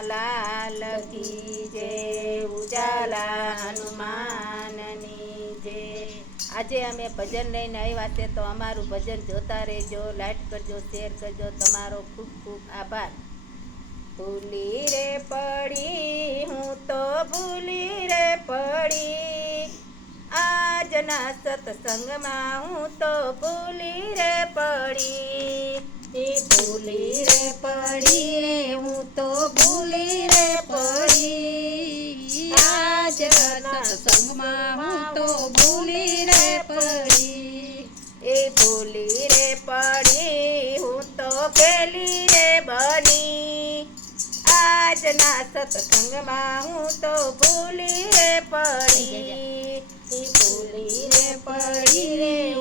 લાલ કી જે, ઉજાલા હનુમાનની જે. આજે અમે ભજન લઈને આવ્યા છે, તો અમારું ભજન જોતા રહેજો લાઈક કરજો, શેર કરજો. તમારો ખૂબ ખૂબ આભાર. ભૂલી રે પડી, હું તો ભૂલી રે પડી. આજના સત્સંગમાં હું તો ભૂલી રે પડી. આજના સત્સંગમાં હું તો ભૂલી રે પડી ભૂલી રે પડી રે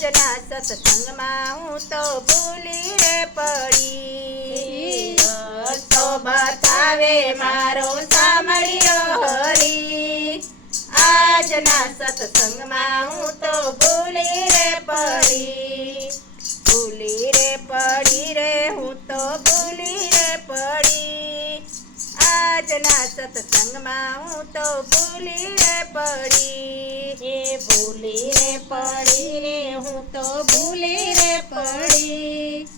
આજના સત્સંગમાં હું તો ભૂલી રે પડી. તો બતાવે મારો સાંભળ્યો હરી. આજના સત્સંગમાં હું તો ભૂલી રે પડી. ભૂલી રે પડી રે, હું તો ભૂલી રે પડી. આજના સત્સંગમાં હું તો ભૂલી રે પડી. એ ભૂલી રે પડી રે હું તો ભૂલી રે પડી.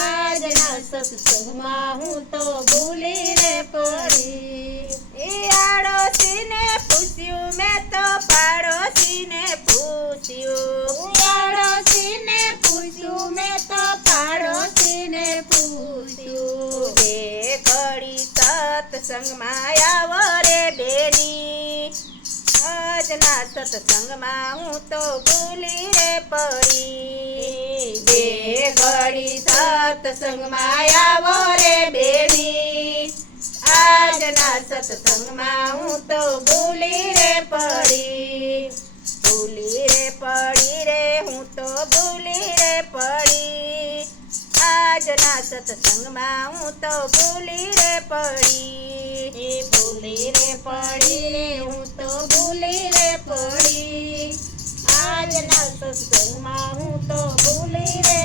આજના સત્સંગમાં હું તો ભૂલી રે પડી. એ આડોશીને પૂછ્યું મેં તો પાડોશીને પૂછ્યું. પાડોશીને પૂછ્યું મેં તો પાડોશીને પૂછ્યું. બે ઘડી સત્સંગમાં આવો રે બેની. આજના સત્સંગમાં હું તો ભૂલી રે પડી બે ઘડી સત્સંગમાં આવો રે બેની આજના સત્સંગમાં હું તો ભૂલી રે પડી ભૂલી રે પડી રે હું તો ભૂલી રે પડી. આજના સત્સંગમાં હું તો ભૂલી રે પડી. ભૂલી રે પડી હું તો ભૂલી રે પડી. આજના સત્સંગમાં હું તો ભૂલી રે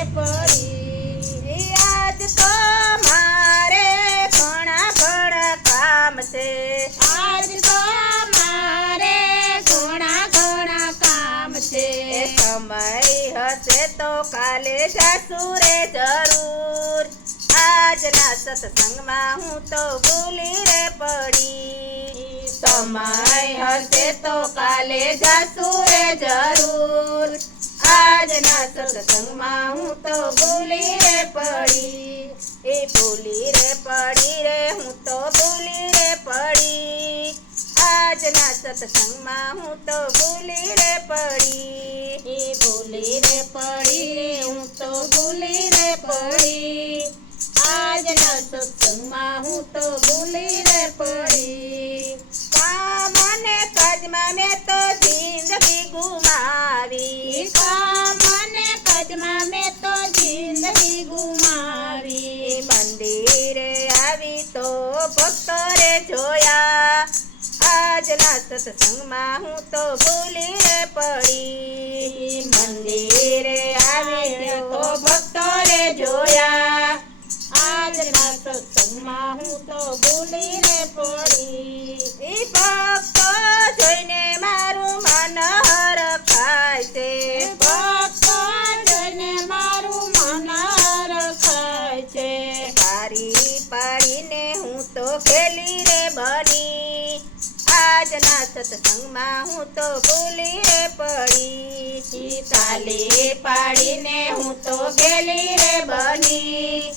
હશે તો કાલે સાસુરે જરૂર. આજના સત્સંગમાં હું તો ભૂલી રે પડી. સમય હશે તો કાલે જાસુરે જરૂર. આજના સત્સંગમાં હું તો ભૂલી રે પડી. એ ભૂલી રે પડી રે, હું તો ભૂલી રે પડી. આજના સત્સંગમાં હું તો ભૂલી રે પડી. ભૂલી રે પડી, હું તો ભૂલી રે પડી. આજના સત્સંગમાં હું તો ભૂલી રે પડી. કામ અને કાજમાં મેં તો જિંદગી ગુમાવી. કામ અને કદમાં મેં તો જિંદગી ગુમાવી. મંદિરે આવી તો ભક્તરે જોયા. આજના સત્સંગમાં હું તો ભૂલી રે પડી. મંદિરે આવી તો ભક્તો રે જોયા. આજના સત્સંગમાં હું તો ભૂલી રે પડી ભક્તો જોઈને મારું મન હરખાય છે. ભક્તો જોઈને મારું મન રખાય છે. પારી પાડીને આજના સત્સંગમાં હું તો ભૂલી રે પડી. તાલી પાડીને હું તો ગેલી રે બની.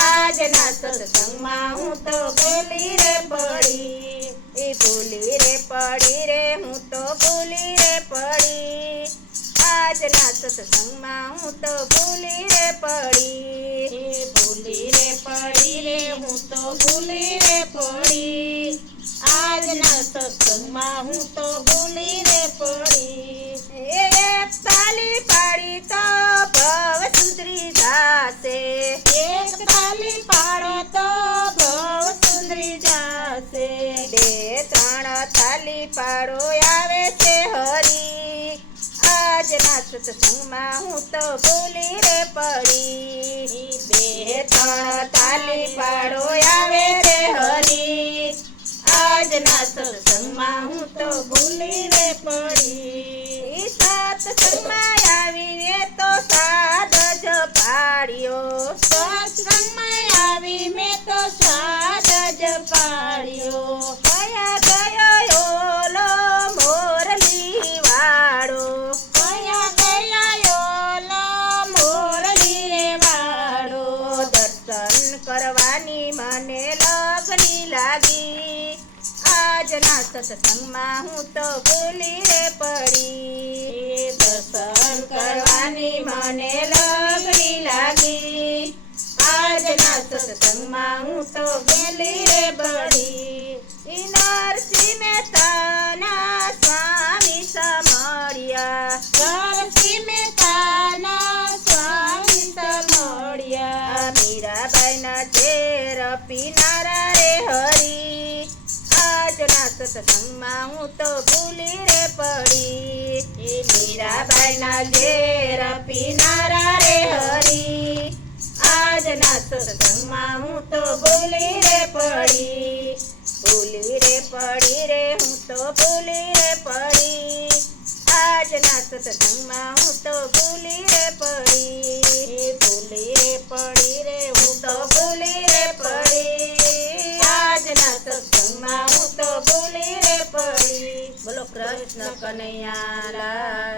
આજના સત્સંગમાં હું તો ભૂલી રે પડી. એ ભૂલી રે પડી રે, હું તો ભૂલી રે પડી. આજના સત્સંગમાં હું તો ભૂલી રે પડી. ભૂલી રે પડી રે, હું તો ભૂલી રે પડી. સત્સંગમાં હું તો ભૂલી રે પડી એ તાલી પાડી તો ભવ સુધરી જાશે. એક તાલી પાડો તો ભવ સુધરી જાશે. બે ત્રણ તાલી પાડો આવે છે હરી. આજના સત્સંગમાં હું તો ભૂલી રે પડી બે ત્રણ તાલી પાડો આવે છે હરી. હું તો ભૂલી રે પડી. આજના સત્સંગમાં હું તો ભૂલી રે પડી. દર્શન કરવાની મને લગડી લાગી. આજના સત્સંગમાં હું તો ભૂલી રે પડી. નરસિંહ મહેતાના સ્વામી સમળ્યા નરસિંહ મહેતાના સ્વામી સમળ્યા મીરાબાઈના ઝેર પીનારા સત્સંગમાં હું તો ભૂલી રે પડી. એ મીરાબાઈના ઘેર પીનારા રે હરી. આજના સત્સંગમાં હું તો ભૂલી રે પડી. ભૂલી રે પડી રે, હું તો ભૂલી રે પડી. આજના સત્સંગમાં હું તો ભૂલી રે પડી. કૃષ્ણ કનૈયા